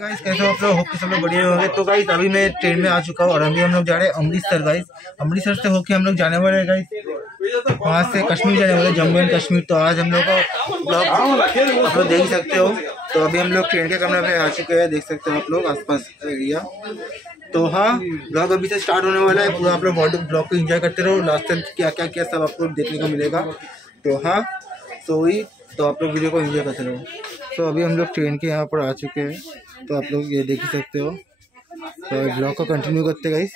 Guys कैसे हो आप लोग? होप कि सब लोग बढ़िया होंगे। तो गाइस अभी मैं ट्रेन में आ चुका हूँ और अभी हम लोग जा रहे हैं अमृतसर। गाइस अमृतसर से होके हम लोग जाने वाले हैं गाइस, वहाँ से कश्मीर जाने वाले, जम्मू एंड कश्मीर। तो आज हम लोग का ब्लॉग आप लोग देख सकते हो। तो अभी हम लोग ट्रेन के कमरे में आ चुके हैं, देख सकते हो आप लोग आसपास एरिया। तो हाँ, ब्लॉग अभी से स्टार्ट होने वाला है पूरा। आप लोग ब्लॉग को एंजॉय करते रहो, लास्ट तक क्या क्या क्या सब आपको देखने को मिलेगा। तो हाँ, तो वही, तो आप लोग वीडियो को एंजॉय करते रहो। तो अभी हम लोग ट्रेन के यहाँ पर आ चुके हैं, तो आप लोग ये देख ही सकते हो। तो ब्लॉग को कंटिन्यू करते गाइस।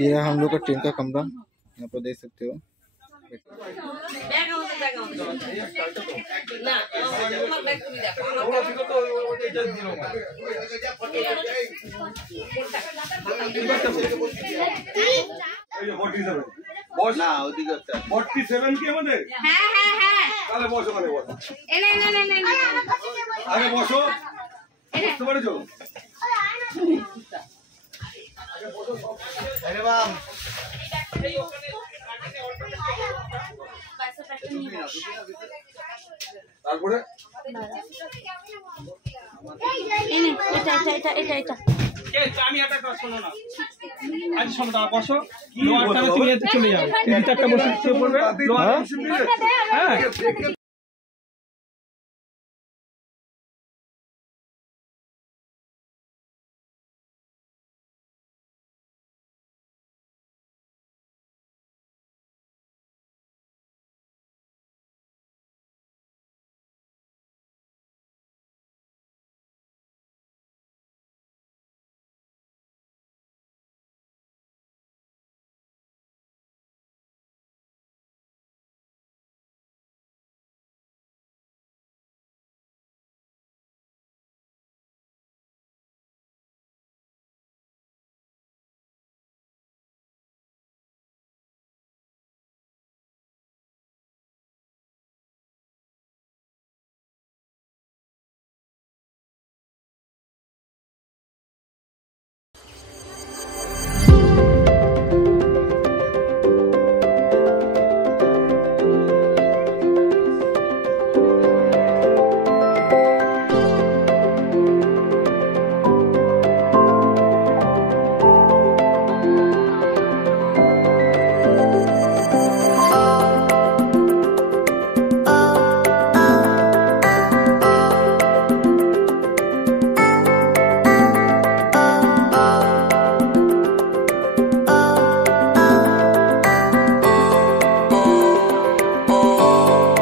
ये हम लोग का ट्रेन का कमरा यहाँ पर देख सकते हो। বস না ওদিকে 47 কি আমাদের? হ্যাঁ হ্যাঁ হ্যাঁ, তাহলে বসো, মানে বসো। না আগে বসো, বুঝতে পারছো? আগে বসো সব। আরে বাপ, তারপরে এটা আমি একটা কাজ শোনো না, আজ শোনো না, বসো। তুমি চলে যাবে, 3-4টা বসে পড়বে। হ্যাঁ